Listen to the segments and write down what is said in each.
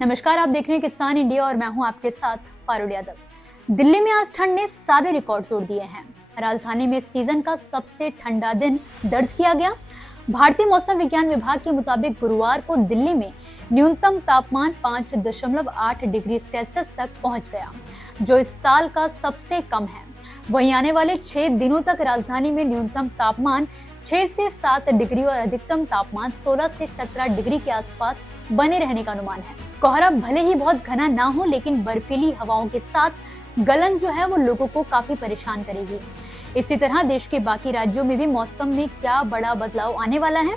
नमस्कार, आप देख रहे हैं किसान इंडिया और मैं हूं आपके साथ पारुल यादव। दिल्ली में आज ठंड ने सारे रिकॉर्ड तोड़ दिए हैं। राजधानी में सीजन का सबसे ठंडा दिन दर्ज किया गया। भारतीय मौसम विज्ञान विभाग के मुताबिक गुरुवार को दिल्ली में न्यूनतम तापमान 5.8 डिग्री सेल्सियस तक पहुंच गया, जो इस साल का सबसे कम है। वहीं आने वाले 6 दिनों तक राजधानी में न्यूनतम तापमान 6 से 7 डिग्री और अधिकतम तापमान 16 से 17 डिग्री के आसपास बने रहने का अनुमान है। कोहरा भले ही बहुत घना ना हो, लेकिन बर्फीली हवाओं के साथ गलन जो है वो लोगों को काफी परेशान करेगी। इसी तरह देश के बाकी राज्यों में भी मौसम में क्या बड़ा बदलाव आने वाला है,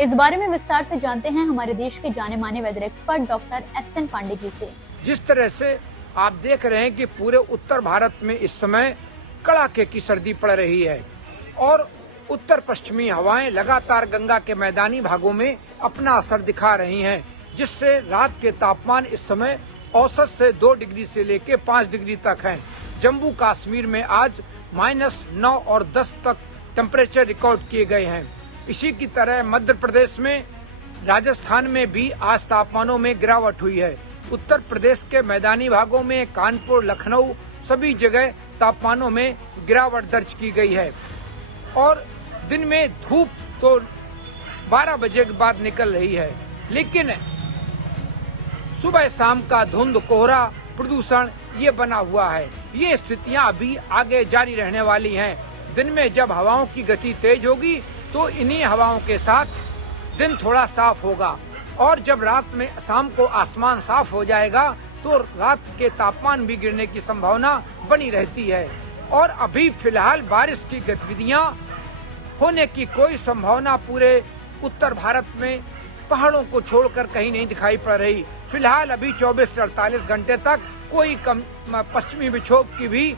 इस बारे में विस्तार से जानते हैं हमारे देश के जाने माने weather expert doctor S N. Pandey ji से। जिस तरह से आप देख रहे हैं कि पूरे उत्तर भारत में इस समय कड़ाके की सर्दी पड़ रही है और उत्तर पश्चिमी हवाएं लगातार गंगा के मैदानी भागों में अपना असर दिखा रही हैं, जिससे रात के तापमान इस समय औसत से 2 डिग्री से लेकर 5 डिग्री तक हैं। जम्मू कश्मीर में आज -9 और 10 तक टेम्परेचर रिकॉर्ड किए गए हैं। इसी की तरह मध्य प्रदेश में, राजस्थान में भी आज तापमानों में गिरावट हुई है। उत्तर प्रदेश के मैदानी भागों में कानपुर, लखनऊ सभी जगह तापमानों में गिरावट दर्ज की गई है और दिन में धूप तो 12 बजे के बाद निकल रही है, लेकिन सुबह शाम का धुंध, कोहरा, प्रदूषण ये बना हुआ है। ये स्थितियां अभी आगे जारी रहने वाली हैं। दिन में जब हवाओं की गति तेज होगी तो इन्हीं हवाओं के साथ दिन थोड़ा साफ होगा और जब रात में शाम को आसमान साफ हो जाएगा तो रात के तापमान भी गिरने की संभावना बनी रहती है। और अभी फिलहाल बारिश की गतिविधियां होने की कोई संभावना पूरे उत्तर भारत में पहाड़ों को छोड़कर कहीं नहीं दिखाई पड़ रही। फिलहाल अभी 24 से 48 घंटे तक कोई पश्चिमी विक्षोभ की भी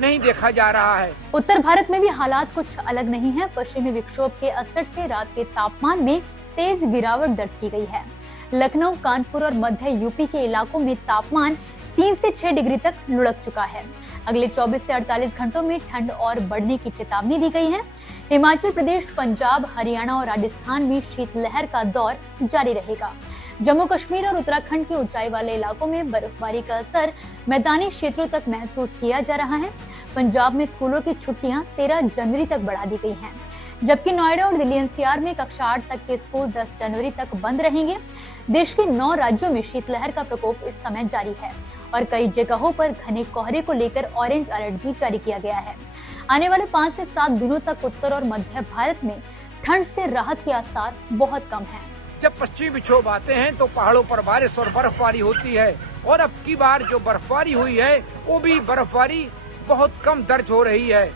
नहीं देखा जा रहा है। उत्तर भारत में भी हालात कुछ अलग नहीं है। पश्चिमी विक्षोभ के असर से रात के तापमान में तेज गिरावट दर्ज की गई है। लखनऊ, कानपुर और मध्य यूपी के इलाकों में तापमान 3 से 6 डिग्री तक लुढ़क चुका है। अगले 24 से 48 घंटों में ठंड और बढ़ने की चेतावनी दी गई है। हिमाचल प्रदेश, पंजाब, हरियाणा और राजस्थान में शीतलहर का दौर जारी रहेगा। जम्मू कश्मीर और उत्तराखंड के ऊंचाई वाले इलाकों में बर्फबारी का असर मैदानी क्षेत्रों तक महसूस किया जा रहा है। पंजाब में स्कूलों की छुट्टियां 13 जनवरी तक बढ़ा दी गई हैं, जबकि नोएडा और दिल्ली एनसीआर में कक्षा 8 तक के स्कूल 10 जनवरी तक बंद रहेंगे। देश के 9 राज्यों में शीतलहर का प्रकोप इस समय जारी है और कई जगहों पर घने कोहरे को लेकर ऑरेंज अलर्ट भी जारी किया गया है। आने वाले 5 से 7 दिनों तक उत्तर और मध्य भारत में ठंड से राहत के आसार बहुत कम हैं। जब पश्चिमी विक्षोभ आते हैं तो पहाड़ों पर बारिश और बर्फबारी होती है और अब की बार जो बर्फबारी हुई है वो भी बर्फबारी बहुत कम दर्ज हो रही है।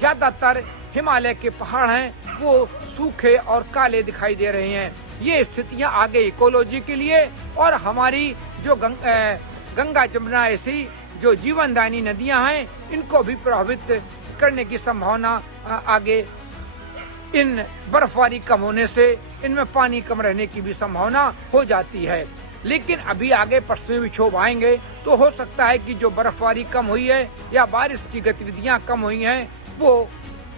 ज्यादातर हिमालय के पहाड़ हैं वो सूखे और काले दिखाई दे रहे हैं। ये स्थितियां आगे इकोलॉजी के लिए और हमारी जो गंगा, जमुना ऐसी जो जीवनदायिनी नदियां हैं इनको भी प्रभावित करने की संभावना आगे इन बर्फबारी कम होने से इनमें पानी कम रहने की भी संभावना हो जाती है। लेकिन अभी आगे पश्चिमी विक्षोभ आएंगे तो हो सकता है कि जो बर्फबारी कम हुई है या बारिश की गतिविधियां कम हुई हैं वो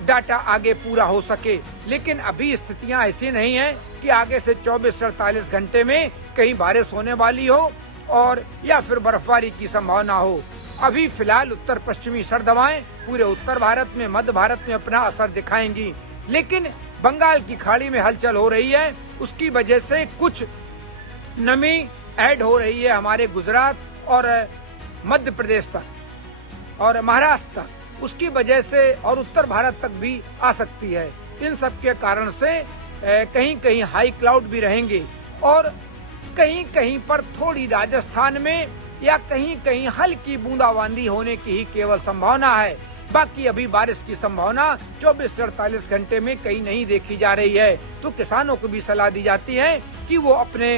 डाटा आगे पूरा हो सके। लेकिन अभी स्थितियां ऐसी नहीं है कि आगे से 24 से 48 घंटे में कहीं बारिश होने वाली हो और या फिर बर्फबारी की संभावना हो। अभी फिलहाल उत्तर पश्चिमी सर्द हवाएं पूरे उत्तर भारत में, मध्य भारत में अपना असर दिखाएंगी, लेकिन बंगाल की खाड़ी में हलचल हो रही है। उसकी वजह से कुछ नमी ऐड हो रही है हमारे गुजरात और मध्य प्रदेश तक और महाराष्ट्र तक। उसकी वजह से और उत्तर भारत तक भी आ सकती है। इन सब के कारण से कहीं कहीं हाई क्लाउड भी रहेंगे और कहीं कहीं पर थोड़ी राजस्थान में या कहीं कहीं हल्की बूंदाबांदी होने की ही केवल संभावना है। बाकी अभी बारिश की संभावना 24 से 48 घंटे में कहीं नहीं देखी जा रही है। तो किसानों को भी सलाह दी जाती है कि वो अपने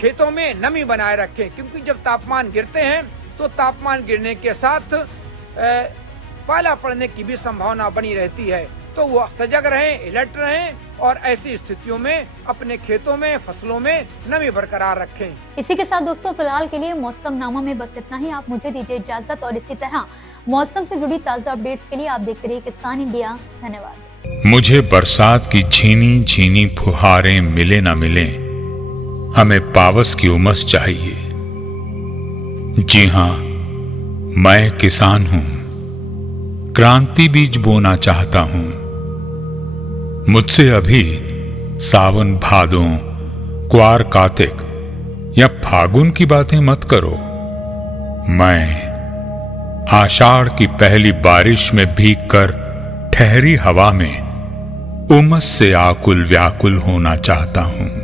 खेतों में नमी बनाए रखें, क्योंकि जब तापमान गिरते हैं तो तापमान गिरने के साथ पाला पड़ने की भी संभावना बनी रहती है। तो वो सजग रहें, अलर्ट रहें और ऐसी स्थितियों में अपने खेतों में, फसलों में नमी बरकरार रखें। इसी के साथ दोस्तों फिलहाल के लिए मौसम नामा में बस इतना ही। आप मुझे दीजिए इजाजत और इसी तरह मौसम से जुड़ी ताजा अपडेट्स के लिए आप देखते रहिए किसान इंडिया। धन्यवाद। मुझे बरसात की झीनी झीनी फुहारें मिले ना मिले, हमें पावस की उमस चाहिए। जी हां, मैं किसान हूं, क्रांति बीज बोना चाहता हूं। मुझसे अभी सावन भादों, क्वार कार्तिक या फागुन की बातें मत करो। मैं आषाढ़ की पहली बारिश में भीगकर ठहरी हवा में उमस से आकुल व्याकुल होना चाहता हूं।